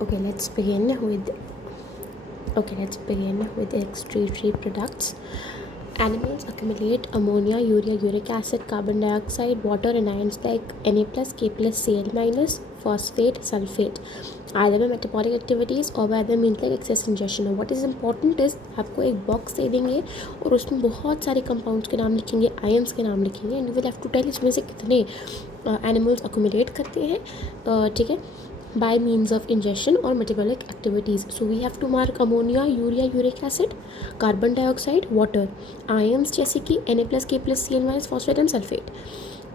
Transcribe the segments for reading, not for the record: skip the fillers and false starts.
Okay, let's begin with excretory products. Animals accumulate ammonia, urea, uric acid, carbon dioxide, water and ions like Na plus, K plus, Cl minus, phosphate, sulfate, either by metabolic activities or by other means like excess ingestion. What is important is आपको एक box दे देंगे और उसमें बहुत सारे compounds के नाम लिखेंगे, आयंस के नाम लिखेंगे, and you will have to tell इसमें से कितने एनिमल्स अक्यूमुलेट करते हैं, ठीक है, by means of ingestion or metabolic activities. So we have to mark ammonia, urea, uric acid, carbon dioxide, water, ions जैसे कि Na plus, K plus, Cl minus, phosphate and sulfate.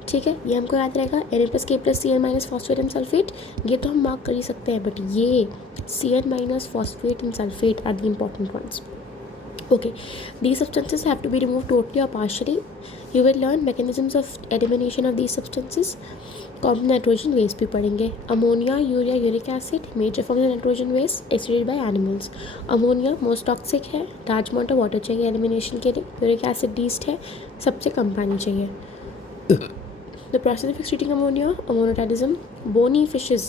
ठीक है, ये हमको याद रहेगा. Na plus, K plus, Cl minus, phosphate and sulfate, ये तो हम मार्क कर ही सकते हैं, बट ये Cl minus, phosphate and sulfate are the important ones. Okay, these substances have to be removed totally or partially. You will learn mechanisms of elimination of these substances. Common nitrogen waste भी पढ़ेंगे. Ammonia, urea, uric acid, major form of nitrogen waste excreted by animals. Ammonia most toxic है, large amount of water चाहिए elimination के लिए. Uric acid least है, सबसे कम पानी चाहिए. The process of excreting ammonia, ammonotalism. Bony fishes,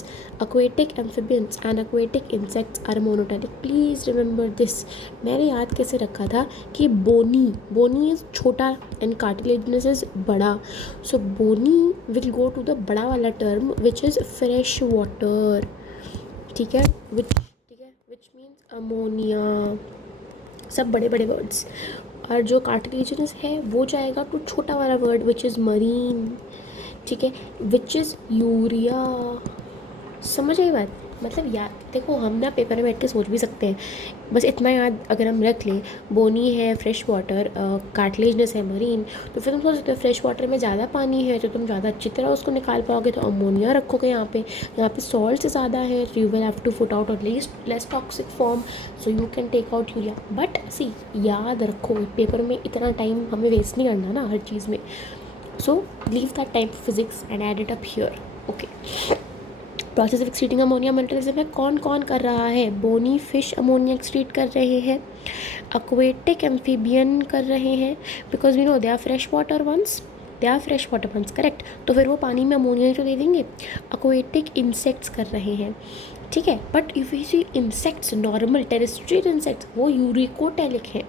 aquatic amphibians and aquatic insects are monotelic. Please remember this. मैंने याद कैसे रखा था कि bony is छोटा and cartilaginous is बड़ा. So bony will go to the बड़ा वाला term which is fresh water. ठीक है, which means ammonia. सब बड़े बड़े वर्ड्स. और जो कार्टिलेजिनस है वो जाएगा टू छोटा वाला वर्ड विच इज़ मरीन. ठीक है, विच इज़ यूरिया. समझ आई बात? मतलब यार देखो, हम ना पेपर में बैठ के सोच भी सकते हैं, बस इतना याद अगर हम रख लें, बोनी है फ्रेश वाटर, कार्टिलेजिनस है मरीन, तो फिर तुम सोच सकते हो फ्रेश वाटर में ज़्यादा पानी है तो तुम ज़्यादा अच्छी तरह उसको निकाल पाओगे, तो अमोनिया रखोगे यहाँ पे सॉल्ट ज़्यादा है, तो you will have to put out at least less toxic form, so you can take out urea. But see, याद रखो पेपर में इतना टाइम हमें वेस्ट नहीं करना ना हर चीज़ में. So leave that time for physics and add it up here. Okay. Process of excreting ammonia metabolism है. कौन कौन कर रहा है? बोनी फिश अमोनिया एक्सक्रीट कर रहे हैं, एक्वेटिक एम्फीबियन कर रहे हैं, because we know they are fresh water ones, correct. तो फिर वो पानी में अमोनिया ही तो दे देंगे. एक्वेटिक इंसेक्ट्स कर रहे हैं, ठीक है. But if you see insects, normal terrestrial insects, वो यूरिकोटेलिक हैं.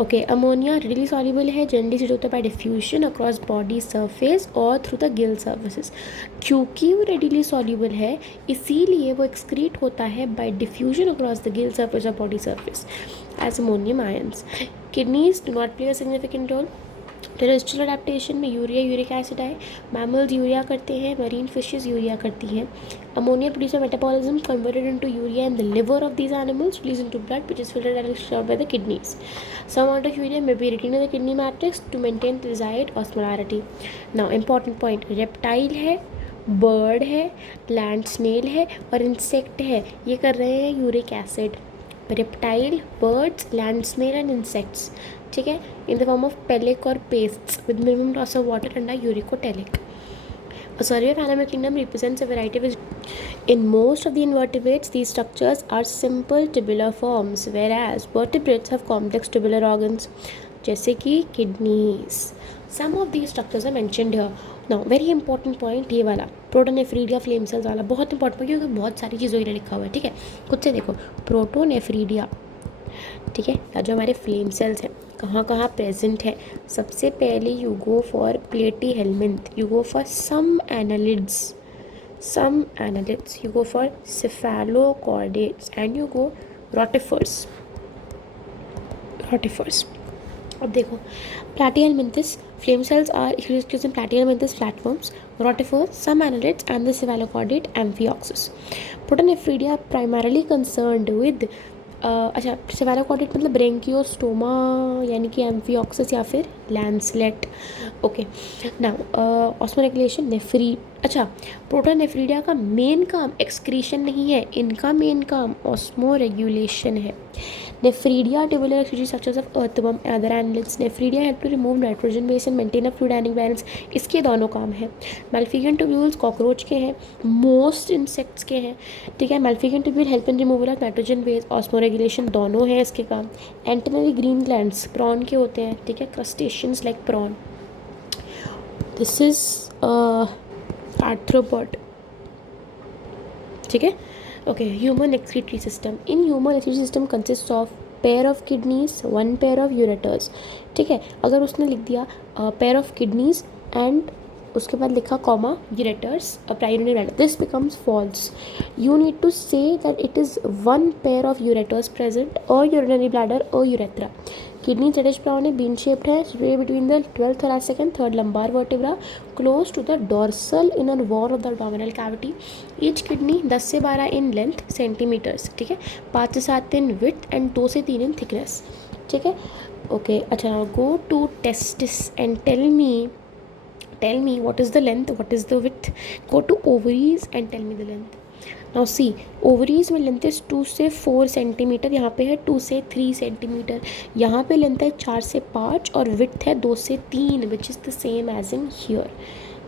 ओके, अमोनिया रेडिली सॉल्युबल है, जनरली सीट होता है by diffusion across body surface और थ्रू द गिल सर्फेसिस. क्योंकि वो रेडिली सॉल्युबल है इसीलिए वो एक्सक्रीट होता है by diffusion across the gill surface और body surface as ammonium ions. Kidneys do not play a significant role. Terrestrial adaptation में यूरिया यूरिक एसिड आए, मैमल्स यूरिया करते हैं, मरीन फिशेज यूरिया करती हैं. Ammonia produce metabolism converted into urea in the liver of these animals, release into blood which is filtered and excreted by the kidneys. Some amount of urea may be retained in the kidney matrix to maintain the desired osmolarity. Now important point, reptile है, bird है, land snail है और insect है, ये कर रहे हैं uric acid. Reptile, birds, land snail and insects, ठीक है, in the form of pellet और pastes with minimum loss of water and uricotelic. A survey of animal kingdom represents a variety of. In most of the invertebrates, these structures are simple tubular forms, whereas vertebrates have complex tubular organs, जैसे कि kidneys. Some of these structures are mentioned here. Now, very important point ये वाला protonephridia flame cells वाला बहुत important है, क्योंकि बहुत सारी चीज़ों के लिए लिखा हुआ है, ठीक है. खुद से देखो, प्रोटोनेफ्रीडिया, ठीक है, या जो हमारे फ्लेम सेल्स हैं कहाँ कहाँ प्रेजेंट है. सबसे पहले you go for platyhelminth, you go for some annelids, you go for cephalochordates and you go rotifers. अब देखो, platyhelminthes flame cells are exclusive in platyhelminthes flatworms, rotifers, some annelids and the cephalochordate amphioxus. Protonephridia primarily concerned with अच्छा, सेफेलोकॉर्डेट मतलब ब्रेंकियोस्टोमा यानी कि amphioxus या फिर lancelet. Okay, now osmoregulation nephridia. अच्छा, protonephridia का मेन काम एक्सक्रीशन नहीं है, इनका मेन काम ऑस्मो रेगुलेशन है. Nephridia tubular excretory structures of earthworm and other animals. Nephridia help to remove nitrogen base and maintain a fluid ionic balance. इसके दोनों काम है. मैल्फिगन ट्यूब्यूल्स कॉकरोच के हैं, मोस्ट इंसेक्ट्स के हैं, ठीक है. Malpighian tubule help in removal of nitrogen base, osmoregulation दोनों हैं इसके काम. एंटेनरी ग्रीन ग्लैंड्स प्रॉन के होते हैं, ठीक है, crustaceans like prawn. This is arthropod, ठीक है. Okay, human excretory system. In human excretory system consists of pair of kidneys, one pair of ureters. ठीक है, अगर उसने लिख दिया pair of kidneys and उसके बाद लिखा comma ureters primary bladder, this becomes false. You need to say that it is one pair of ureters present or urinary bladder or urethra. Kidney reddish brown है, bean shaped है, situated between the 12th thoracic and 3rd lumbar vertebra, close to the dorsal inner wall of the abdominal cavity. Each kidney 10 से 12 in length centimetres. ठीक है, 5 से 7 in width and 2 से 3 in thickness. ठीक है, okay. अच्छा, go to testis and tell me what is the length, what is the width. Go to ovaries and tell me the length. Now see, ovaries में length है 2 से 4 centimetre, यहाँ पे है 2 से 3 सेंटीमीटर, यहाँ पे लेंथ है 4 से 5 और विड्थ है 2 से 3, which is the same as in here.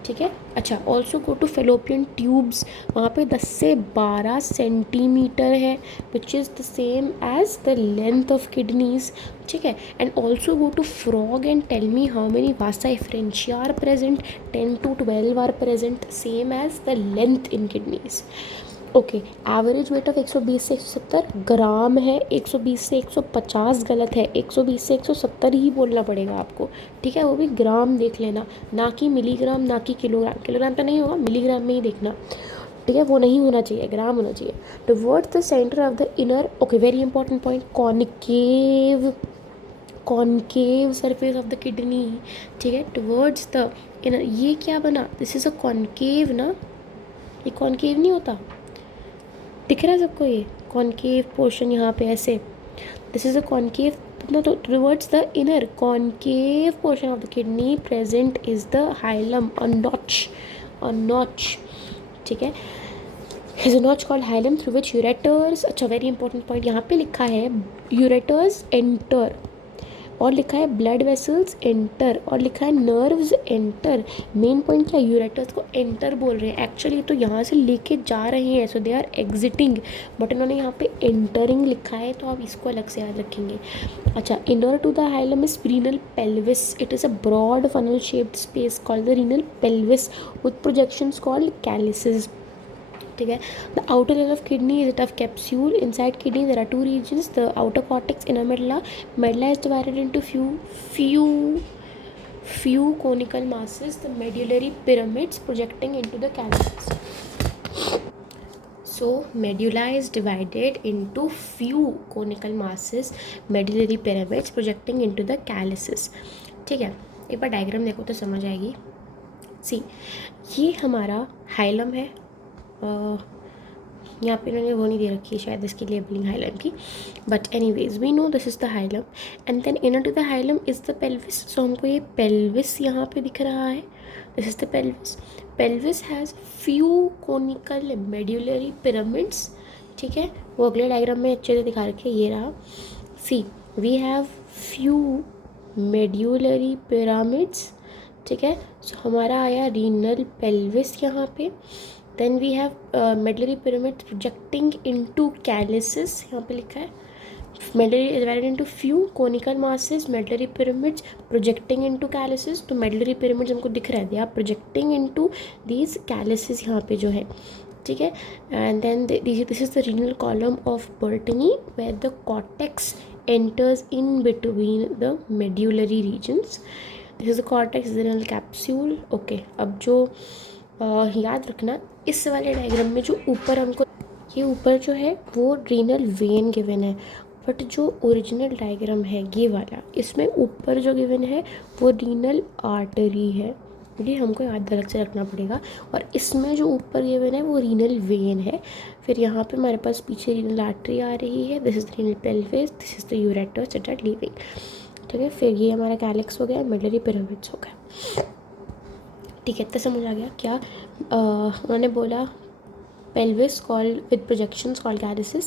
ठीक है. अच्छा, also go to fallopian tubes, वहाँ पे 10 से 12 सेंटीमीटर है, which is the same as the length of kidneys. ठीक है. And also go to frog and tell me how many vasa efferentia are present. 10 to 12 are present, same as the length in kidneys. Okay, average weight of 120 से 170 ग्राम है. 120 से 150 गलत है, 120 से 170 ही बोलना पड़ेगा आपको. ठीक है, वो भी ग्राम देख लेना, ना कि मिलीग्राम, ना कि किलोग्राम. किलोग्राम तो नहीं होगा, मिलीग्राम में ही देखना. ठीक है, वो नहीं होना चाहिए, ग्राम होना चाहिए. Towards the centre of the inner, okay, very important point, concave surface of the kidney. ठीक है, टुवर्ड्स द इनर. ये क्या बना, दिस इज़ अ कॉनकेव ना, ये कॉनकेव नहीं होता. दिख रहा है सबको ये कॉनकेव पोर्शन यहाँ पे ऐसे. दिस इज अ कॉनकेव, तो towards the inner concave portion of the kidney present is the hilum, a notch. ठीक है, is a notch called hilum through which ureters. अच्छा, वेरी इंपॉर्टेंट पॉइंट, यहाँ पे लिखा है यूरेटर्स एंटर और लिखा है ब्लड वेसल्स एंटर और लिखा है नर्व्स एंटर. मेन पॉइंट क्या, यूरेटर्स को एंटर बोल रहे हैं, एक्चुअली तो यहाँ से लेके जा रहे हैं, सो दे आर एग्जिटिंग, बट इन्होंने यहाँ पे एंटरिंग लिखा है, तो आप इसको अलग से याद रखेंगे. अच्छा, inner to the hilum is renal pelvis. It is a broad funnel shaped space called the renal pelvis with projections called calyces. ठीक है. The outer layer of kidney is a tough capsule. Inside kidney there are two regions, the outer cortex, inner medulla. Medulla is divided into few conical masses, the medullary pyramids projecting into the calyces. So medulla is divided into few conical masses, medullary pyramids projecting into the calyces. ठीक है, एक बार diagram देखो तो समझ आएगी. सी, ये हमारा hilum है. यहाँ पे इन्होंने वो नहीं दे रखी है शायद इसकी लेबलिंग हाइलम की, but anyways we know this is the hilum. And then inner to the hilum is the pelvis. So हमको ये पेल्विस यहाँ पे दिख रहा है, this is the pelvis. Pelvis has few conical medullary pyramids. ठीक है, वो अगले डायग्राम में अच्छे से दिखा रखे, ये रहा. See, we have few medullary pyramids. ठीक है, सो हमारा आया रीनल पेल्विस यहाँ पे. Then we have medullary pyramid projecting into calyces, यहाँ पे लिखा है. Medullary is divided into few conical masses, medullary pyramids projecting into calyces. तो मेडलरी पिरामिड्स हमको दिख रहा है, they are projecting into these calyces यहाँ पे जो है. ठीक है, and then this is the renal column of बर्टनी where the cortex enters in between the medullary regions. This is the cortex, renal capsule. Okay, अब जो याद रखना, इस वाले डायग्राम में जो ऊपर हमको, ये ऊपर जो है वो रीनल वेन गिवन है, बट जो ओरिजिनल डायग्राम है ये वाला, इसमें ऊपर जो गिवन है वो रीनल आर्टरी है. ये हमको याद अलग से रखना पड़ेगा. और इसमें जो ऊपर गिवन है वो रीनल वेन है. फिर यहाँ पे हमारे पास पीछे रीनल आर्टरी आ रही है. This is the renal pelvis, this is the ureters that are leaving. ठीक है, फिर ये हमारा कैलिक्स हो गया, मेडलरी पिरामिड्स हो गया. ठीक है, तो समझ आ गया क्या उन्होंने बोला. pelvis called with projections called calyces,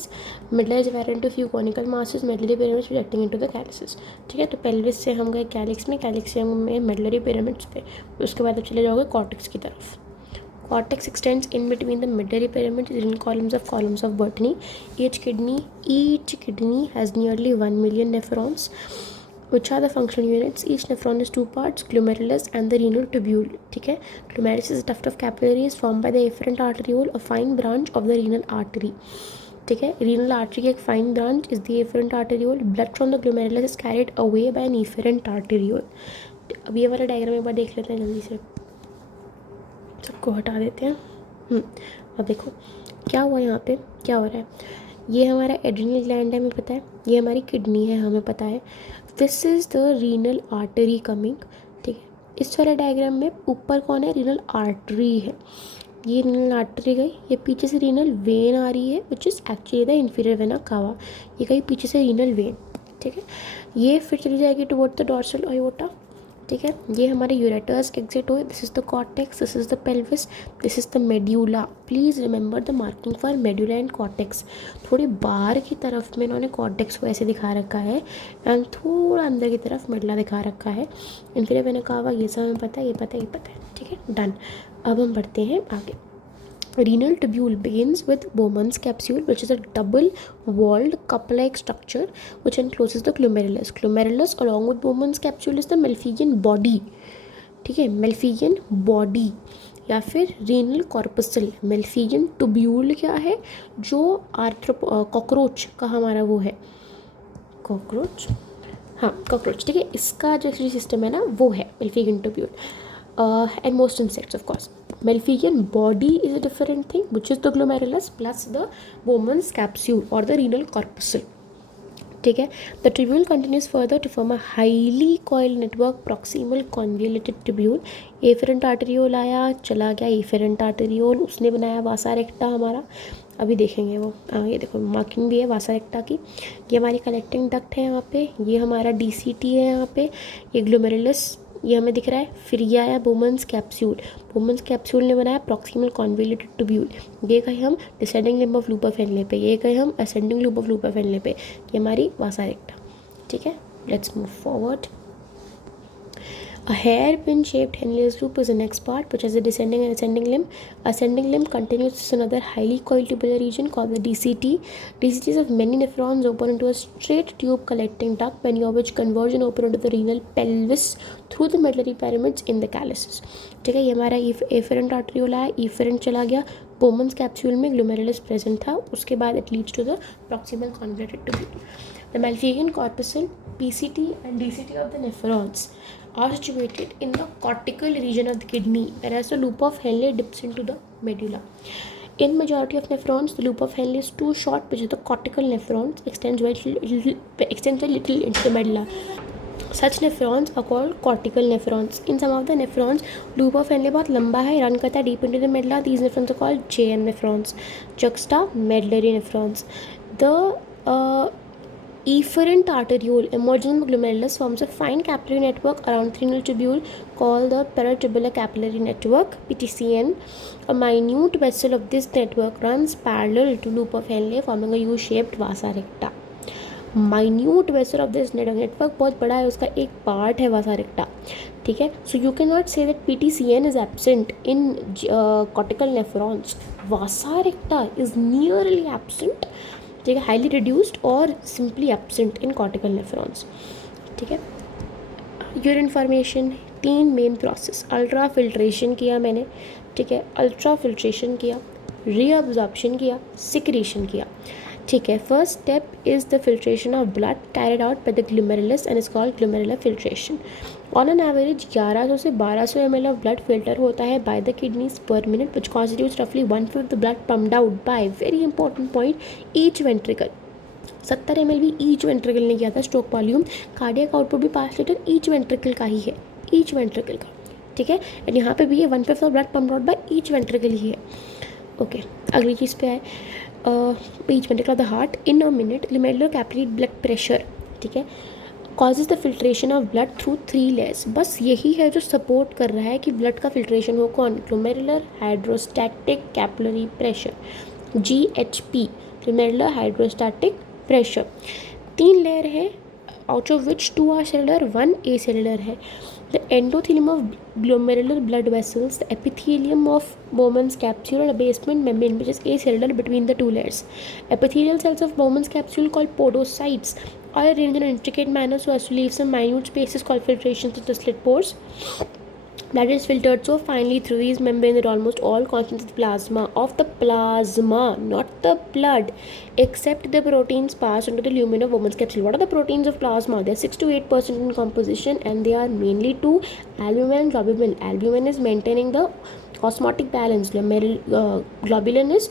medulla is divided into few conical masses, medullary pyramids projecting into the calyces. ठीक है, तो pelvis से हम गए कैलिक्स में, कैलिक्स से हम गए medullary pyramids पे, उसके बाद अब चले जाओगे कॉर्टेक्स की तरफ. Cortex extends in between the medullary pyramids in columns of Botany. Each kidney has nearly 1 million nephrons. Which are the functional units? Each nephron is two parts, glomerulus and the renal tubule. ठीक है, glomerulus is a tuft of capillaries formed by the afferent arteriole, a fine branch of the renal artery. ठीक है, renal artery की एक fine branch is the afferent arteriole. Blood from the glomerulus is carried away by an efferent arteriole. अब ये वाला diagram एक बार देख लेते हैं जल्दी से, सबको हटा देते हैं। अब देखो क्या हुआ यहाँ पे, क्या हो रहा है। ये हमारा एड्रिनल ग्लैंड है, हमें पता है, ये हमारी किडनी है, हमें पता है। This is the renal artery coming. ठीक है, इस वाले डायग्राम में ऊपर कौन है, रीनल आर्टरी है। ये रीनल आर्टरी गई, ये पीछे से रीनल वेन आ रही है which is actually the inferior vena cava. ये गई पीछे से रीनल वेन। ठीक है, ये फिर चली जाएगी टुवर्ड द डॉर्सल अयोर्टा। ठीक है, ये हमारे यूरेटर्स एग्जिट हुए। This is the cortex, this is the pelvis, this is the medulla. Please remember the marking for medulla and cortex. थोड़ी बाहर की तरफ में इन्होंने कॉर्टेक्स को ऐसे दिखा रखा है एंड थोड़ा अंदर की तरफ मेडुला दिखा रखा है। इंफीरियर वेना कावा, ये सब हमें पता है, ये पता है, ये पता है। ठीक है, डन। अब हम बढ़ते हैं आगे। Renal tubule begins with Bowman's capsule, which is a double-walled cup-like structure which encloses the glomerulus. Glomerulus, along with Bowman's capsule, is the Malpighian body. ठीक है, Malpighian body या फिर renal corpuscle. Malpighian tubule क्या है, जो cockroach का हमारा वो है, कॉकरोच, हाँ कॉकरोच। ठीक है, इसका जो सिस्टम है ना वो है Malpighian tubule. And most insects, of course. Malpighian body is a different thing, which is the glomerulus plus the Bowman's capsule or the renal corpuscle. ठीक है, the tubule continues further to form a highly coiled network proximal convoluted tubule. efferent arteriole आया, चला गया efferent arteriole, उसने बनाया vasa recta हमारा, अभी देखेंगे वो। ये देखो मार्किंग भी है vasa recta की। ये हमारी कलेक्टिंग डक्ट है यहाँ पे, ये हमारा DCT है यहाँ पे, ये ग्लोमेरुलस ये हमें दिख रहा है। फिर ये आया बोमन्स कैप्सूल, बोमन्स कैप्सूल ने बनाया प्रॉक्सिमल कॉन्वोल्यूटेड ट्यूब्यूल। ये गए हम डिसेंडिंग लिम्ब ऑफ लूपा फेनले पे, ये गए हम असेंडिंग लूप ऑफ लूपा फेनले पे, ये हमारी वासा रेक्टा। ठीक है, let's move forward. A hairpin shaped Henle's loop is the next part, which has a descending and ascending limb. Ascending limb continues to another highly coiled tubular region called the DCT. DCTs have many nephrons open into a straight tube collecting duct, many of which converge and open into the renal pelvis through the medullary pyramids in the calyces. ठीक है, ये हमारा efferent arteriole है, efferent चला गया, Bowman's capsule में glomerulus present था, उसके बाद it leads to the proximal convoluted tubule. The Malpighian corpuscle, PCT and DCT of the nephrons are situated in the cortical region of the kidney, whereas the loop of Henle dips into the medulla. In majority of nephrons, the loop of Henle is too short, which is the cortical nephrons, extends a little into the medulla. Such nephrons are called cortical nephrons. In some of the nephrons, loop of Henle बहुत लंबा है, run करता है deep into the medulla. These nephrons are called JN nephrons, juxtamedullary nephrons. The efferent arteriole emerging from the glomerulus forms a fine capillary network around the renal tubule called the peritubular capillary network, PTCN. A minute vessel of this network runs parallel to loop of Henle, forming a U-shaped vasa recta. Minute vessel of this network बहुत बड़ा है, उसका एक part है वासा रेक्टा। ठीक है, सो you can not say that PTCN is absent in cortical nephrons, Vasa रेक्टा is nearly absent. ठीक है, हाईली रिड्यूस्ड और simply absent in cortical nephrons. ठीक है, urine formation 3 main process, ultra filtration किया मैंने। ठीक है, अल्ट्रा फिल्ट्रेशन किया, रीअब्जॉर्प्शन किया, सिक्रीशन किया। ठीक है, first step is the filtration of blood carried out by the glomerulus and is called glomerular filtration. On an average 1100 से 1200 ml ऑफ ब्लड फिल्टर होता है बाय द किडनीज पर minute, विच constitutes रफली 1/5 the blood pumped out bye, very important point, each ventricle. 70 ml भी each ventricle ने किया था stroke volume. Cardiac output भी 5 लीटर ईच वेंट्रिकल का ही है, ईच वेंट्रिकल का। ठीक है, एंड यहाँ पे भी ये 1/5 of blood pumped out by each ventricle ही है। ओके, अगली चीज़ पे आए, each ventricle of the heart in a minute, glomerular capillary blood pressure, ठीक है, causes the filtration of blood through 3 layers. बस यही है जो सपोर्ट कर रहा है कि ब्लड का फिल्ट्रेशन हो। कौन? Glomerular hydrostatic capillary pressure, GHP, glomerular hydrostatic pressure. 3 layer है, out of which 2 are cellular, 1 acellular है। The endothelium of glomerular blood vessels, the epithelium of Bowman's capsule, and a basement membrane which is acellular between the two layers. Epithelial cells of Bowman's capsule, called podocytes, are arranged in an intricate manner so as to leave some minute spaces called filtration through the slit pores. That is filtered so finely through these membranes that almost all concentrated plasma, not the blood, except the proteins pass into the lumen of Bowman's capsule. What are the proteins of plasma? They are 6 to 8% in composition, and they are mainly two: albumin and globulin. Albumin is maintaining the osmotic balance. Globulin is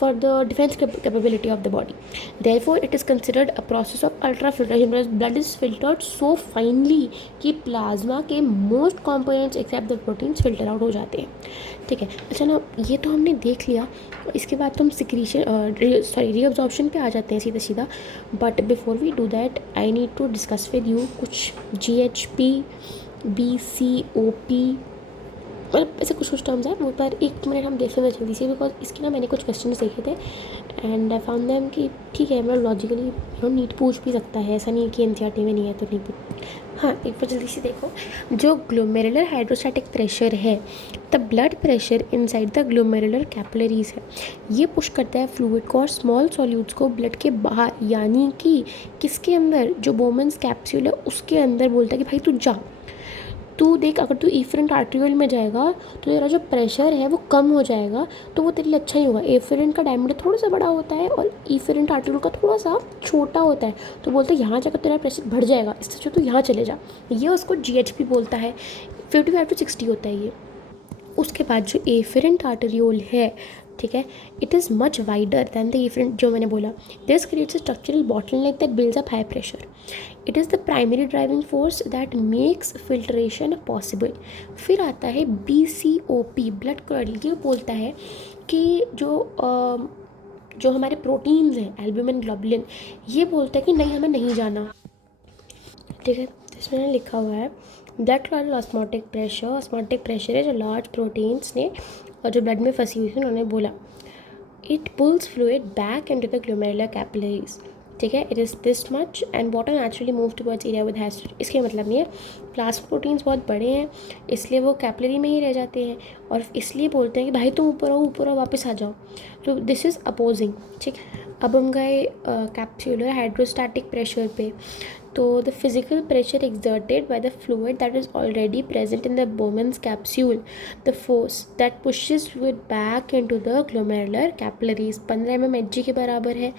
for the defense capability of the body. Therefore, it is considered a process of ultrafiltration because blood is filtered so finely कि plasma के most components except the proteins filter out हो जाते हैं. ठीक है. अच्छा ना, ये तो हमने देख लिया. इसके बाद तो हम सिक्रीशन रीअब्जॉर्प्शन पे आ जाते हैं सीधा सीधा. But before we do that I need to discuss with you कुछ GHP, BCOP, मतलब ऐसे कुछ टर्म्स हैं वो. पर एक मिनट हम देख लेना जल्दी से, बिकॉज इसकी ना मैंने कुछ क्वेश्चन देखे थे एंड आई फाउंड देम कि ठीक है, मतलब लॉजिकली नीट पूछ भी सकता है, ऐसा नहीं है कि NCERT में नहीं है तो नहीं पूछ. हाँ, एक बार जल्दी से देखो. जो ग्लोमेरुलर हाइड्रोस्टैटिक प्रेशर है, the blood pressure inside the glomerular capillaries है, ये पुश करता है फ्लूइड को और स्मॉल सॉल्यूट्स को ब्लड के बाहर, यानी कि किसके अंदर, जो बोमन्स कैप्सूल है उसके अंदर. बोलता है कि भाई तू जा, तू देख, अगर तू एफरेंट आर्ट्रियोल में जाएगा तो तेरा जो प्रेशर है वो कम हो जाएगा, तो वो तेरे लिए अच्छा ही होगा. एफरेंट का डायमीटर थोड़ा सा बड़ा होता है और एफरेंट आर्ट्रियोल का थोड़ा सा छोटा होता है, तो बोलते हैं यहाँ जाकर तेरा प्रेशर बढ़ जाएगा, इससे जो तू यहाँ चले जा. ये उसको GHP बोलता है. 55 to 60 होता है ये. उसके बाद जो एफरेंट आर्टरियोल है, ठीक है, it is much wider than the efferent जो मैंने बोला. This creates a structural bottleneck that builds up high pressure. It is the primary driving force that makes filtration possible. फिर आता है BCOP, ब्लड क्लॉटिंग. ये बोलता है कि जो हमारे प्रोटीन्स हैं, एल्ब्यूमिन, ग्लोबुलिन, ये बोलता है कि नहीं, हमें नहीं जाना. ठीक है, इसमें लिखा हुआ है blood clotting osmotic pressure. Osmotic pressure है जो लार्ज प्रोटीन्स ने और जो ब्लड में फंसी हुई थी उन्होंने बोला. It pools fluid back into the glomerular capillaries. ठीक है, it is this much and water naturally move towards area with has. इसके मतलब नहीं है, प्लाज्मा प्रोटीन्स बहुत बड़े हैं इसलिए वो कैपिलरी में ही रह जाते हैं और इसलिए बोलते हैं कि भाई तुम ऊपर आओ वापस आ जाओ. तो दिस इज़ अपोजिंग. ठीक, अब हम गए कैप्सूलर हाइड्रोस्टैटिक प्रेशर पे. तो the physical pressure exerted by the fluid that is already present in the Bowman's capsule, the force that pushes fluid back into the glomerular capillaries, 15 mmHg के बराबर है.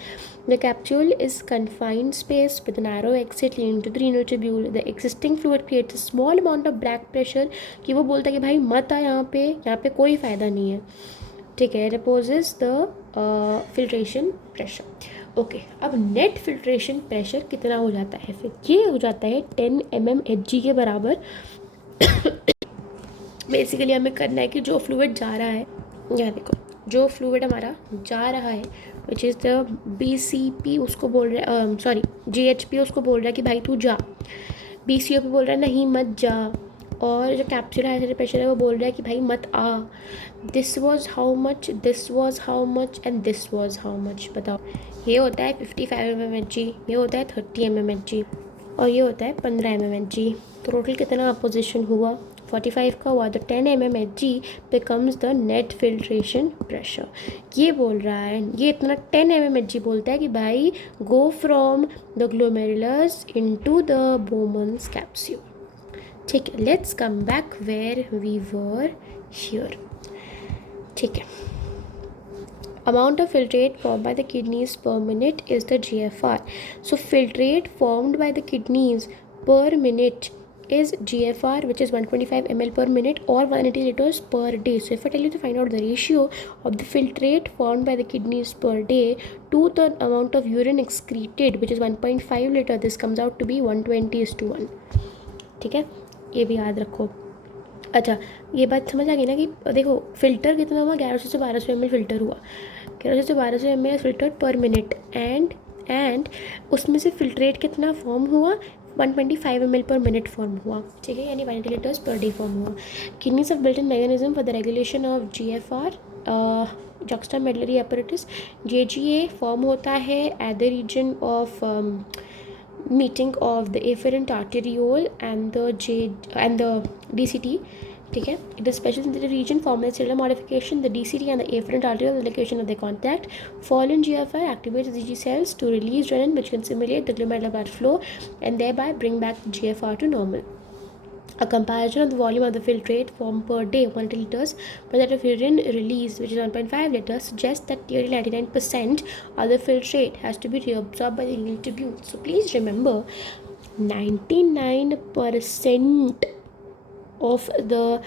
The capsule is confined space with a narrow exit leading to the renal tubule. The existing fluid creates a small amount of back pressure कि वो बोलता है कि भाई मत आ यहाँ पे कोई फ़ायदा नहीं है. ठीक है, repossess the filtration pressure. Okay, अब नेट फिल्ट्रेशन प्रेशर कितना हो जाता है? फिर ये हो जाता है 10 mmHg के बराबर. बेसिकली हमें करना है कि जो फ्लूइड जा रहा है, यहाँ देखो, जो फ्लूइड हमारा जा रहा है विच इज़ द BCP, उसको बोल रहा है GHP उसको बोल रहा है कि भाई तू जा. BCOP बोल रहा है नहीं मत जा. और जो कैप्सूल हाइड्रोस्टैटिक प्रेशर है वो बोल रहा है कि भाई मत आ. This was how much, this was how much and this was how much. बताओ, ये होता है 55 mmHg, ये होता है 30 mmHg और ये होता है 15 mmHg. तो टोटल कितना अपोजिशन हुआ? 45 का हुआ. तो 10 mmHg becomes the net filtration pressure. ये बोल रहा है, ये इतना 10 mmHg बोलता है कि भाई go from the glomerulus into the Bowman's capsule. ठीक है, let's come back where we were here. ठीक है, amount of filtrate formed by the kidneys per minute is the GFR. So filtrate formed by the kidneys per minute is GFR, which is 125 ml per minute or 180 liters per day. So if I tell you to find out the ratio of the filtrate formed by the kidneys per day to the amount of urine excreted, which is 1.5 liter, this comes out to be 120:1. ठीक है, ये भी याद रखो. अच्छा, ये बात समझ आ गई ना कि देखो फिल्टर कितना हुआ? 1100 से 1200 ml फिल्टर हुआ. 1100 से 1200 ml फिल्टर पर मिनट एंड उसमें से फिल्ट्रेट कितना फॉर्म हुआ? 125 ml पर मिनट फॉर्म हुआ. ठीक है, यानी 180 liters पर डे फॉर्म हुआ. Kidneys of built in mechanism for the regulation of GFR, juxtamedullary apparatus. JGA form होता है at the region of meeting of the afferent arteriole and the DCT. ठीक है, the special synthetic region formal cellular modification, the DCT and the afferent arteriole, the location of their contact. Fallen GFR activates the G cells to release renin, which can stimulate the glomerular blood flow and thereby bring back the GFR to normal. A comparison of the volume of the filtrate formed per day 1 liters per that of urine release, which is 1.5 liters, suggests that nearly 99% of the filtrate has to be reabsorbed by the renal tubule. So please remember, 99% of the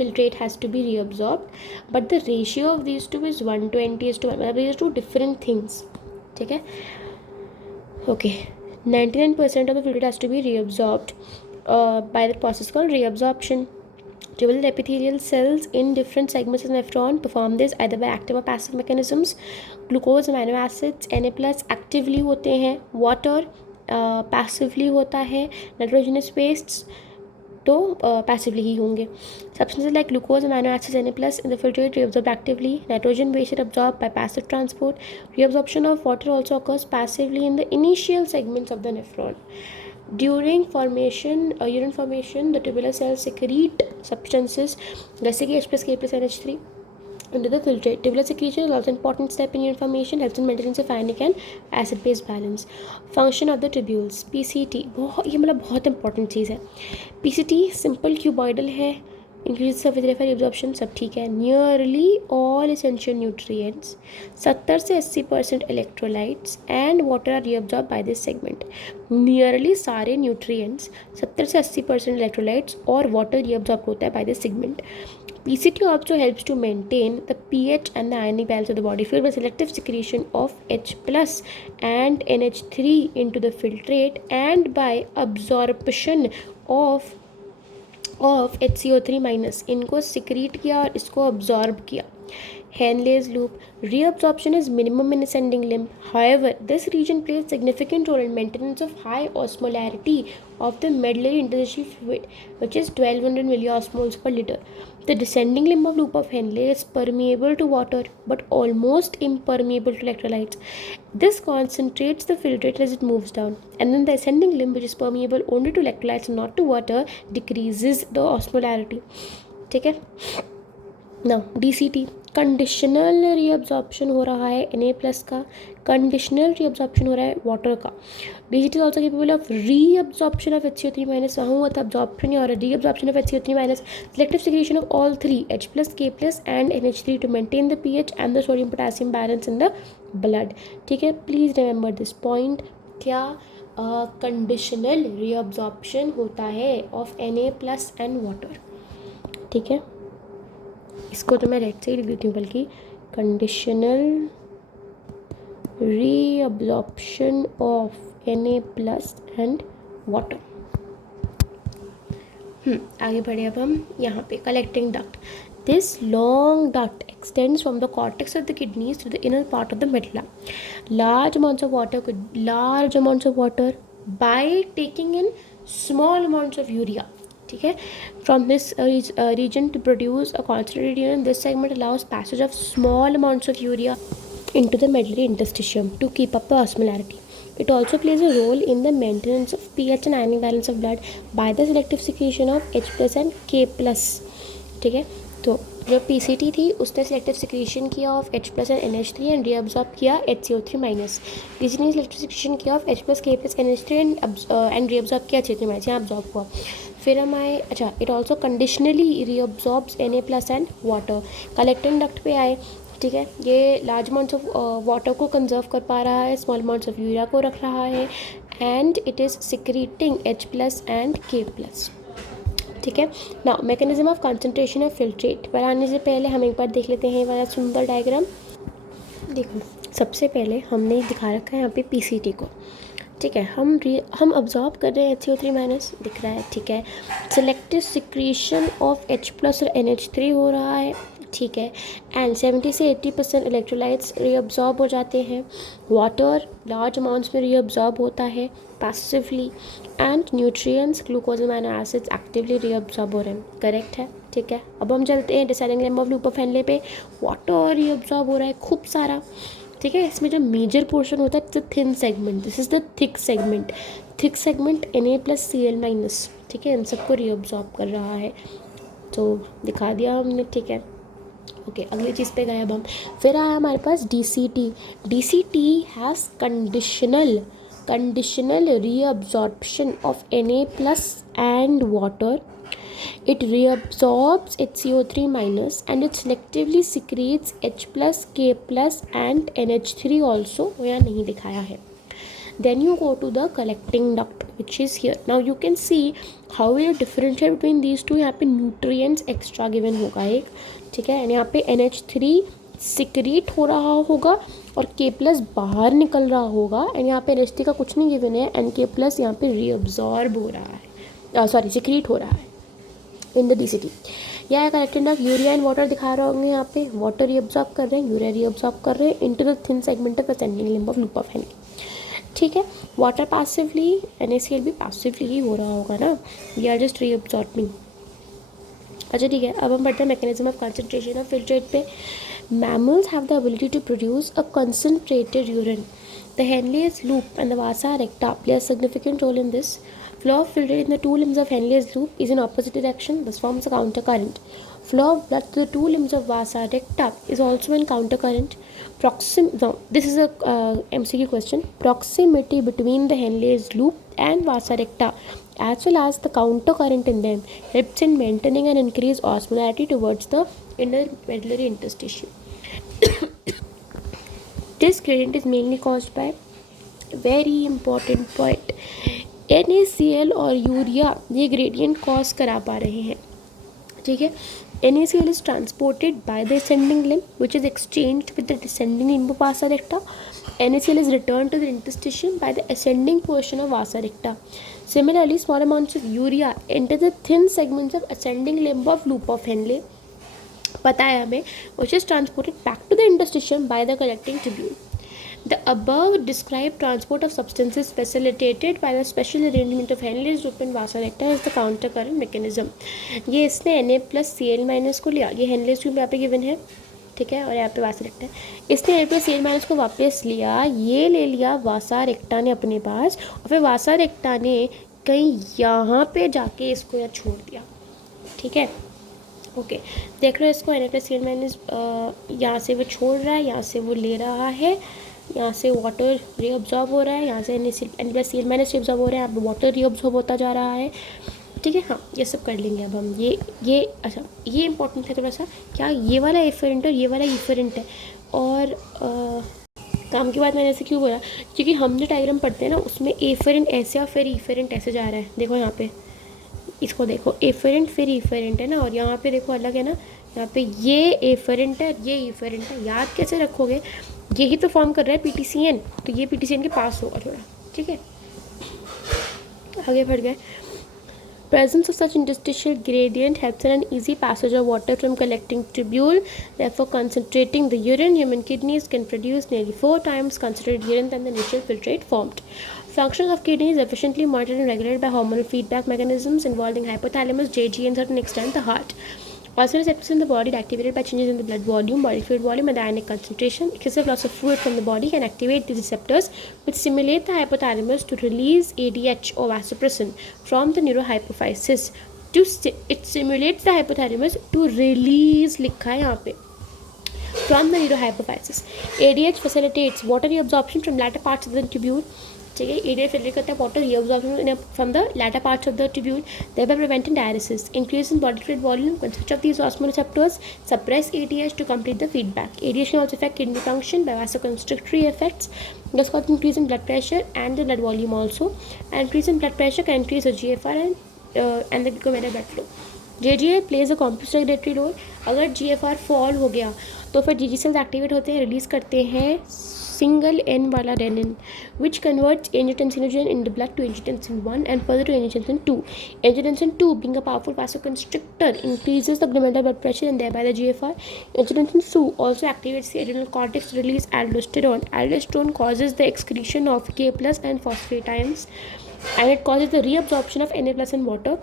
filtrate has to be reabsorbed, but the ratio of these two is 120:1. These are two different things. ठीक है, okay. 99% of the filtrate has to be reabsorbed by the process called reabsorption. Tubular epithelial cells in different segments of the nephron perform this either by active or passive mechanisms. Glucose, amino acids, Na+ actively होते हैं, water passively होता है, nitrogenous wastes तो passively ही होंगे. Substances like glucose, amino acids, Na+ in the filtrate reabsorb actively. Nitrogen waste is absorbed by passive transport. Reabsorption of water also occurs passively in the initial segments of the nephron. During urine formation, the tubular cells secrete substances जैसे कि H+, K+, NH3 into the filtrate. Tubular secretion is also an important step in urine formation, helps in maintaining the ionic and acid-base balance. Function of the tubules. PCT ये मतलब बहुत important चीज़ है. PCT simple cuboidal है, increase surface area for absorption, सब ठीक है. Nearly all essential nutrients, 70 से 80% electrolytes and water are reabsorb by this segment. Nearly सारे न्यूट्रिएंट्स, 70 से 80% इलेक्ट्रोलाइट्स और वाटर रीअब्जॉर्ब होता है by this segment. PCT also helps to maintain the pH and the ionic balance of the body fluid by selective secretion of H+ and NH3 into the filtrate and by absorption of HCO3-. इनको secrete किया और इसको absorb किया. Henle's loop. Reabsorption is minimum in ascending limb. However, this region plays significant role in maintenance of high osmolarity of the medullary interstitial fluid, which is 1200 milliosmoles per liter. The descending limb of loop of Henle is permeable to water but almost impermeable to electrolytes. This concentrates the filtrate as it moves down, and then the ascending limb, which is permeable only to electrolytes and not to water, decreases the osmolarity. ठीक है. Now DCT, conditional reabsorption हो रहा है Na+ का, conditional reabsorption हो रहा है water का. DCT is also capable of reabsorption of HCO3-. वहाँ हुआ था अब्जॉर्प्शन और reabsorption of HCO3-. Selective secretion of all three H+, K+ and NH3 to maintain the pH and the sodium potassium balance in the blood. ठीक है, please remember this point. क्या conditional reabsorption होता है of Na+ and water. ठीक है, इसको तो मैं राइट से ही लिख देती हूँ, बल्कि conditional reabsorption of Na+ and water. आगे बढ़े अब हम यहाँ पे. Collecting duct. This long duct extends from the cortex of the kidneys to the inner part of the medulla. Large amounts of water by taking in small amounts of urea. ठीक है, from this region to produce a concentrated urine. This segment allows passage of small amounts of urea into the medullary interstitium to keep up the osmolarity. It also plays a role in the maintenance of pH and ionic balance of blood by the selective secretion of H+ and K+. ठीक है, तो जो PCT थी उसने selective secretion किया of H+ and NH3 and reabsorb किया HCO3-. DCT ने selective secretion किया of H+, K+, NH3 and reabsorb किया HCO3-. यहाँ अब्जॉर्ब हुआ. फिर हम आए, अच्छा, it also conditionally reabsorbs Na+ and water. Collecting duct पे आए. ठीक है, ये लार्ज अमाउंट्स ऑफ वाटर को कंजर्व कर पा रहा है, स्मॉल अमाउंट्स ऑफ यूरिया को रख रहा है, and it is secreting H+ and K+. ठीक है. Now mechanism of concentration of filtrate पर आने से पहले हम एक बार देख लेते हैं वाला सुंदर डायग्राम. देखो, सबसे पहले हमने दिखा रखा है यहाँ पे PCT को. ठीक है, हम अब्जॉर्ब कर रहे हैं HCO3- दिख रहा है. ठीक है, सेलेक्टिव सिक्रीशन ऑफ H+ और NH3 हो रहा है. ठीक है, एंड 70 से 80% इलेक्ट्रोलाइट्स रीअब्जॉर्ब हो जाते हैं. वाटर लार्ज अमाउंट्स में रीअब्जॉर्ब होता है passively, and nutrients glucose amino acids actively reabsorb हो रहे हैं. करेक्ट है. ठीक है, अब हम चलते हैं deciding limb of loop of Henle पे. वाटर रीअब्जॉर्ब हो रहा है खूब सारा. ठीक है। इसमें जो मेजर पोर्शन होता है it's thin segment, this is the thick segment. Thick segment Na+Cl-, ठीक है, इन सबको रीअब्जॉर्ब कर रहा है। तो दिखा दिया हमने, ठीक है। ओके, अगली चीज़ पे गए अब हम। फिर आया हमारे पास DCT। DCT has conditional reabsorption of Na+ and water. It reabsorbs HCO3- and it selectively secretes H+, K+ and NH3 also, वो यहाँ नहीं दिखाया है। Then you go to the collecting duct which is here. Now you can see how we differentiate between these two. यहाँ पे nutrients extra given होगा एक, ठीक है, यहाँ पे NH3 सिक्रीट हो रहा होगा और K+ बाहर निकल रहा होगा, एंड यहाँ पे NH3 का कुछ नहीं गिवन है, एंड K+ यहाँ पे रीअब्जॉर्ब हो रहा है, सॉरी सिक्रीट हो रहा है इन द DCT। यह collected duct urea and water दिखा रहे होंगे, यहाँ पे वाटर रीअब्जॉर्ब कर रहे हैं, यूरिया रीअब्जॉर्ब कर रहे हैं into the thin segment of ascending limb of loop of Henle, ठीक है। वाटर पैसिवली, NaCl भी पैसिवली ही हो रहा होगा ना, वी आर जस्ट रीअब्जॉर्बिंग। अच्छा ठीक है, अब हम बढ़ते हैं mechanism of concentration of filtrate पे। Mammals have the ability to produce a concentrated urine. The Henle's loop and the vasa recta play a significant role in this. Flow of filtrate in the two limbs of Henle's loop is in opposite direction, thus forms a countercurrent. Flow of blood to the two limbs of vasa recta is also in countercurrent. This is a MCQ question. Proximity between the Henle's loop and vasa recta as well as the countercurrent in them helps in maintaining an increased osmolarity towards the inner medullary interstitium. This gradient is mainly caused by, very important point, NaCl और urea ये gradient cause करा पा रहे हैं, ठीक है। NaCl is transported by the ascending limb which is exchanged with the descending limb of vasa recta. NaCl is returned to the interstitium by the ascending portion of vasa recta. Similarly, small amounts of urea enter the thin segments of ascending limb of loop of Henle, पता है हमें, which is transported back to the interstitium by the collecting tubule. The above described transport of substances facilitated by the special arrangement of Henle's loop and vasa recta is the countercurrent mechanism. ये इसने Na+Cl- को लिया, ये Henle's loop यहाँ पे given है, ठीक है, और यहाँ पे वासा रेक्टा है, इसने Na+Cl- को वापस लिया, ये ले लिया वासा रेक्टा ने अपने पास, और फिर वासा रेक्टा ने कहीं यहाँ पे जाके इसको यहाँ छोड़ दिया, ठीक है। ओके, देख रहे हो इसको, Na+Cl- यहाँ से वो छोड़ रहा है, यहाँ से वो ले रहा है, यहाँ से वाटर रीअब्जॉर्ब हो रहा है, यहाँ से Na+Cl- रीअब्जॉर्ब हो रहा है, यहाँ पे वाटर रीअब्जॉर्ब होता जा रहा है, ठीक है। हाँ, ये सब कर लेंगे अब हम। ये अच्छा, ये इंपॉर्टेंट है थोड़ा सा, क्या ये वाला एफरेंट और ये वाला इफरेंट है, और काम की बात मैंने ऐसे क्यों बोला, क्योंकि हम जो डायग्राम पढ़ते हैं ना उसमें एफरेंट ऐसे और फिर इफरेंट ऐसे जा रहा है, देखो यहाँ पे, इसको देखो, एफरेंट फिर इफरेंट है ना, और यहाँ पे देखो अलग है ना, यहाँ पे ये एफरेंट है, ये इफरेंट है, याद कैसे रखोगे, यही तो फॉर्म कर रहा है PTCN, तो ये PTCN के पास होगा थोड़ा, ठीक है। आगे बढ़ गए। Presence of such interstitial gradient helps in an easy passage of water from collecting tubule, therefore concentrating the urine. Human kidneys can produce nearly 4 times concentrated urine than the initial filtrate formed. Function of kidneys efficiently monitored and regulated by hormonal feedback mechanisms involving hypothalamus, JG, and to a certain extent the heart. Also receptors in the body are activated by changes in the blood volume, body fluid volume, and the ionic concentration. Excessive loss of fluid from the body can activate these receptors, which stimulate the hypothalamus to release ADH or vasopressin from the neurohypophysis. It stimulates the hypothalamus to release, लिखा है यहाँ पे, from the neurohypophysis. ADH facilitates water reabsorption from latter parts of the tubule. ठीक है, ADH facilitates करता है water reabsorption from the latter parts of the tubule, thereby preventing diuresis. Increase in body fluid volume, constriction of these osmoreceptors, suppress ADH to complete the feedback. ADH can also affect kidney function by vasoconstrictory effects. This causes increase in blood pressure and the blood volume also. And increase in blood pressure can increase the GFR and the glomerular blood flow. JGA plays a complex regulatory role. अगर GFR fall हो गया तो फिर GG cells activate होते हैं, release करते हैं single N वाला rennin, which converts angiotensinogen in the blood to angiotensin 1 and further to angiotensin 2. Angiotensin 2, being a powerful vasoconstrictor, increases the glomerular blood pressure and thereby the GFR. Angiotensin 2 also activates the adrenal cortex to release aldosterone. Aldosterone causes the excretion of K+ and phosphate ions, and it causes the reabsorption of Na+ and water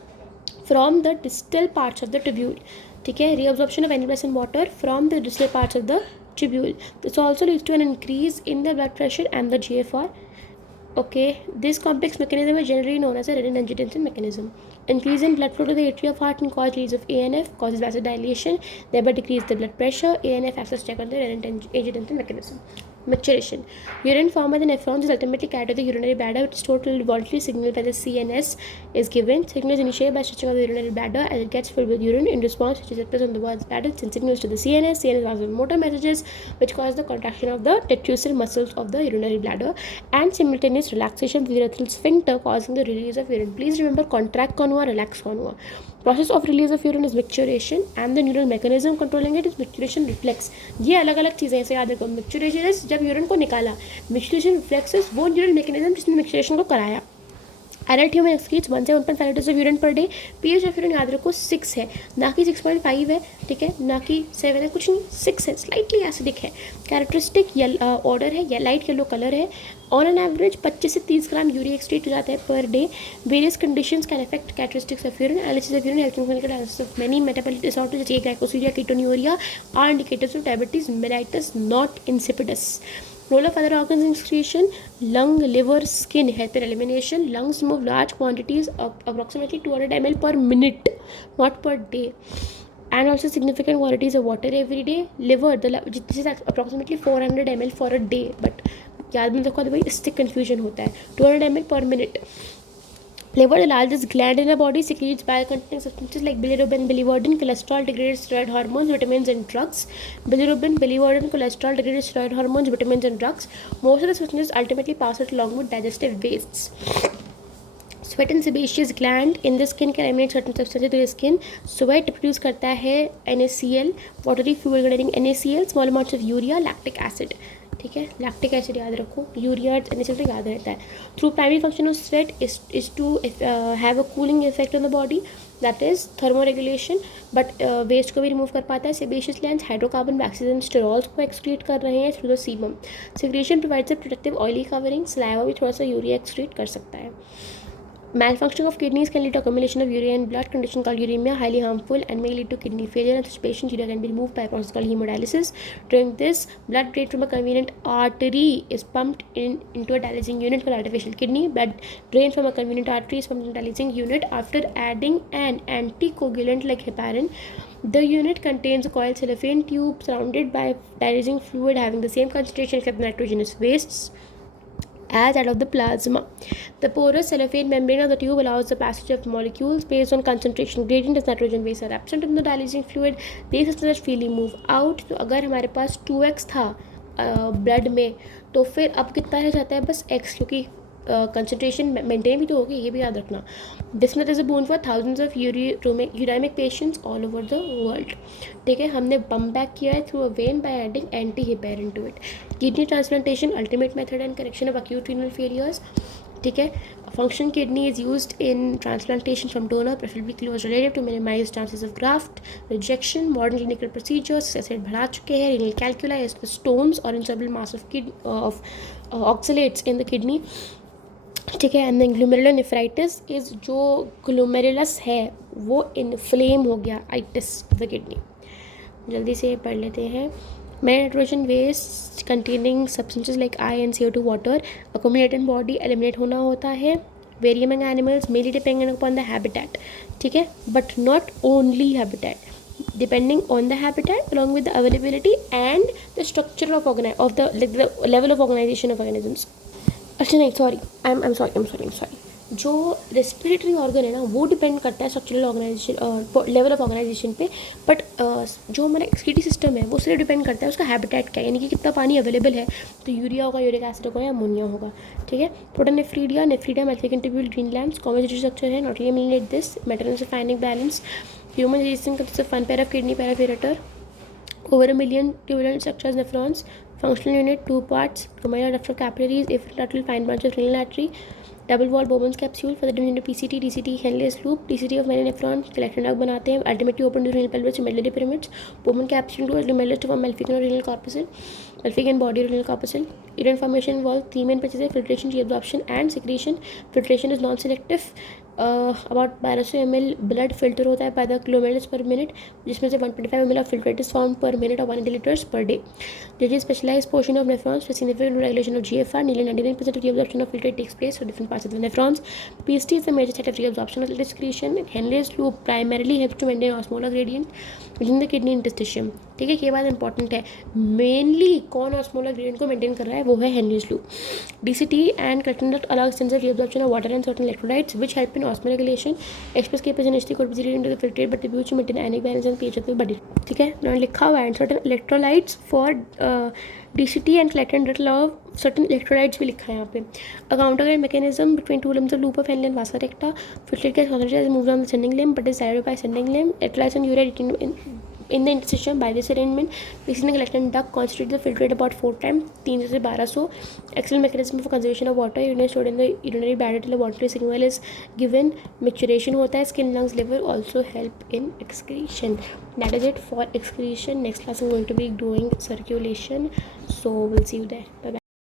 from the distal parts of the tubule. ठीक है, reabsorption of Na+ and water from the distal parts of the tubule. This also leads to an increase in the blood pressure and the GFR. Okay, this complex mechanism is generally known as a renin-angiotensin mechanism. Increase in blood flow to the atria of heart can cause release of ANF, causes vasodilation, thereby decrease the blood pressure. ANF acts as check on the renin-angiotensin mechanism. Maturation. Urine formed by the nephrons is ultimately carried to the urinary bladder, which is total voluntary signal by the CNS is given. Signal is initiated by stretching of the urinary bladder as it gets filled with urine. In response, which is receptors on the word's bladder send signals to the CNS. CNS passes motor messages, which cause the contraction of the detrusor muscles of the urinary bladder and simultaneous relaxation of the urethral sphincter, causing the release of urine. Please remember, contract कौन हुआ, relax कौन हुआ. Process of release of urine is micturition and the neural mechanism controlling it is micturition reflex. ये अलग अलग चीज़ें ऐसे याद रखो. Micturition is जब यूरिन को निकाला, micturition reflex is वो neural mechanism जिसने micturiation को कराया. Adult human excretes 1 से 1.5 liters of urine per day. pH of urine याद रखो 6 है, ना कि 6.5 है, ठीक है, ना कि 7 है, कुछ नहीं, 6 है, स्लाइटली एसिडिक है. कैरेक्टरिस्टिक ऑर्डर है, लाइट येलो कलर है. ऑन एन एवरेज 25 से 30 ग्राम यूरिया एक्सक्रीट हो जाता है per day. Various conditions can affect characteristics of urine. Analysis of urine help in clinical analysis of many metabolic disorders जैसे glycosuria, ketonuria are indicators of diabetes mellitus not insipidus. Role of other organs in excretion: lung, liver, skin help in elimination. Lungs remove large quantities of approximately 200 ml per minute, not per day, and also significant quantities of water every day. Liver, this is approximately 400 ml for a day, but याद में रखो भाई, इससे confusion होता है. 200 ml per minute. Liver, the largest gland in the body, secretes bile-containing substances like bilirubin, biliverdin, cholesterol, degraded steroid hormones, vitamins, and drugs. Bilirubin, biliverdin, cholesterol, degraded steroid hormones, vitamins, and drugs. Most of the substances ultimately pass out along with digestive wastes. Sweat and sebaceous gland in the skin can eliminate certain substances to the skin. Sweat produce करता है NaCl, watery fluid containing NaCl, small amounts of urea, lactic acid. ठीक है, lactic acid याद रखो, urea acid तो याद रहता है. Through primary function of sweat is to have a cooling effect on the body, that is thermo regulation, but waste को भी रिमूव कर पाता है. Sebaceous glands hydrocarbon waxes and sterols को एक्सक्रीट कर रहे हैं through the sebum. Secretion provides a protective oily covering. Saliva भी थोड़ा सा यूरिया एक्सक्रीट कर सकता है. Malfunction of kidneys can lead to accumulation of urea in blood, condition called uremia, highly harmful and may lead to kidney failure. In such patients, urea can be removed by a process called hemodialysis. During this, blood drained from a convenient artery is pumped into a dialysing unit called artificial kidney. Blood drained from a convenient artery is pumped into a dialysing unit after adding an anticoagulant like heparin. The unit contains a coiled cellophane tube surrounded by dialysing fluid having the same concentration except nitrogenous wastes as that of the plasma. The porous cellophane membrane of the tube allows the passage of molecules based on concentration gradient as nitrogen waste are absent in the dialysing fluid. These substances freely move out. तो अगर हमारे पास 2x था blood में, तो फिर अब कितना रह जाता है, बस x, क्योंकि कंसनट्रेशन मेंटेन भी तो होगी, ये भी याद रखना. This method is a boon for thousands of uremic patients all over the world. ठीक है, हमने बम बैक किया है through a vein by adding anti heparin to it. Kidney transplantation ultimate method and correction of acute renal failures. ठीक है, function kidney is used in transplantation from donor preferably close relative to minimize chances of graft rejection. Modern clinical procedures success rate बढ़ा चुके हैं. Renal calculi is the stones और insoluble mass of oxalates in the kidney. ठीक है, and ग्लूमेरुलर nephritis is जो ग्लूमेरुलस है वो inflame हो गया, आइटिस ऑफ द किडनी. जल्दी से पढ़ लेते हैं. Nitrogen waste containing substances like I and CO2 water accommodate in body eliminate होना होता है. Vary among animals mainly dependent upon the habitat. ठीक है, but not only habitat, depending on the habitat along with the availability and the structure of the level of organization of organisms. अच्छा नहीं, sorry, I am sorry. जो respiratory organ है ना, वो depend करता है structural organization level of organization पे, but जो हमारा एक्सक्रीटरी सिस्टम है वो सिर्फ डिपेंड करता है उसका हैबिटेट क्या है, यानी कि कितना पानी अवेलेबल है. तो यूरिया होगा, यूरिक एसिड होगा या अमोनिया होगा. ठीक है. प्रोटोनेफ्रीडिया, नेफ्रीडिया, मेल्फिक इंटरव्यूल, ग्रीनलैंड्स कॉमन स्ट्रक्चर है, not eliminate this maintenance of ionic balance. Human resistance consist of 1 pair of kidney parafferator, over 1 million tubular structures, nephrons. Functional unit 2 parts, glomerular ductal capillaries, afferent fine branch of renal artery, double wall Bowman's capsule for the division of PCT, DCT, Henle's loop, DCT of many nephrons, collector duct बनाते हैं, ultimately open to renal pelvis to medullary pyramids. Bowman capsule to glomerulus to form Malpighian or renal corpuscle, Malpighian body renal corpuscle. Urine formation involves 3 main processes: filtration, reabsorption, and secretion. Filtration is non-selective. About 1200 ml blood filter होता है by the kilometres पर minute, जिसमें से 125 ml of filtrate is form पर minute of 180 litres per day. There is specialized portion of nephrons for significant regulation of GFR. Nearly 99% of reabsorption of filtrate takes place for different parts of the nephrons. PST is the major site of reabsorption of excretion. Henle's loop primarily helps to maintain osmolar gradient within the kidney interstitium. ठीक है, ये बात important है. Mainly कौन osmolar gradient को maintain कर रहा है, वो है Henrys loop. DCT and collecting duct allows extensive reabsorption of water and certain electrolytes which help in osmoregulation. Express Kp and HT could be secreted into the filtrate but contributes to maintain ionic balance and pH of the body. ठीक है, ना लिखा हुआ है. certain electrolytes for DCT and collecting duct allow certain electrolytes भी लिखा है यहाँ पे. A countercurrent mechanism between two limbs of loop of Henle and vasa recta. Filtrate gets concentrated as it moves on the ascending limb but is diluted by ascending limb. Electrolytes and urea retained in the interstitium. By this arrangement, mixing the collecting duct constitutes the filtrate about 4 times 300 से 1200. Excellent mechanism for conservation of water. Urine is stored in the urinary bladder till a watery signal is given. Maturation होता है. Skin, lungs, liver also help in excretion. That is it for excretion. Next class I'm going to be doing circulation. So we'll see you there. Bye bye.